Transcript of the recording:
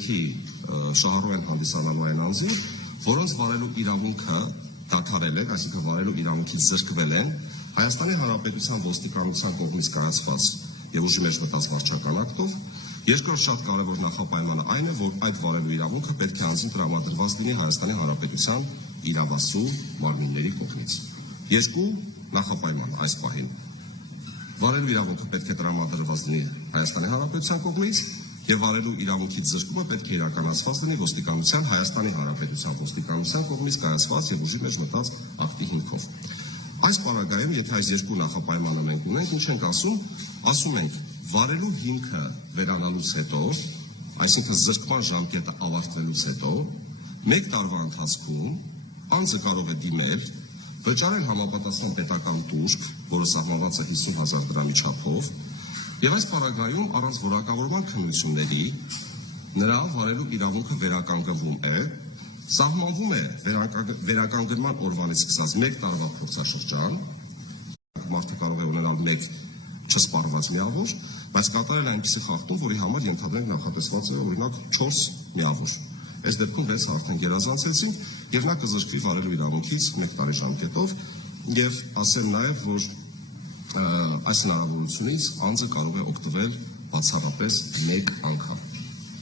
օրենքի շահառու են հանդիսանալու այն անձին, որոնց վարելու իրավունքը դադարել է, այսինքն վարելու իրավունքից զրկվել են Հայաստանի Հանրապետության ոստիկանության կողմից կայացված եւ ուժի մեջ մտած վարչական ակտով։ Երկրորդ շատ կարևոր նախապայմանը այն է, որ այդ վարելու իրավունքը պետք է անձին տրամադրված լինի Հայաստանի Հանրապետության իրավասու մարմինների կողմից։ Երկու նախապայման այս պահին։ Վարելու իրավունքը պետք է տրամադրված լինի Հայաստանի Հանրապետության կողմից եւ վարելու իրավունքից զրկումը պետք է իրականացված լինի ոստիկանության Հայաստանի Հանրապետության ոստիկանության կողմից կայացված եւ ուժի մեջ մտած ակտի հիմքով։ Այս պարագայում, եթե այս երկու նախապայմանը մենք ունենք, ինչ ենք ասում ենք, վարելու հիմքը վերանալուց հետո, այսինքն զրկման ժամկետը ավարտվելուց հետո, 1 տարվա ընթացքում անձը կարող է դիմել, վճարել համապատասխան պետական տուժք, որը սահմանված է 50,000 դրամի չափով, եւ այս պարագայում առանց որակավորման քննությունների նրա վարելու իրավունքը վերականգնվում է, սահմանվում է վերականգնման օրվանից սկսած 1 տարվա փորձաշրջան, մարդը կարող է ունենալ 1 չսպառված միավոր, բայց կատարել այնպիսի խախտում, որի համար ենթադրենք նախատեսված է օրինակ 4 միավոր։ Այս դեպքում 6 արդեն գերազանցեցին եւ նա կզրկվի վարելու իրավունքից 1 տարի ժամկետով եւ ասեմ նաեւ, որ այս հնարավորությունից անձը կարող է օգտվել բացառապես 1 անգամ։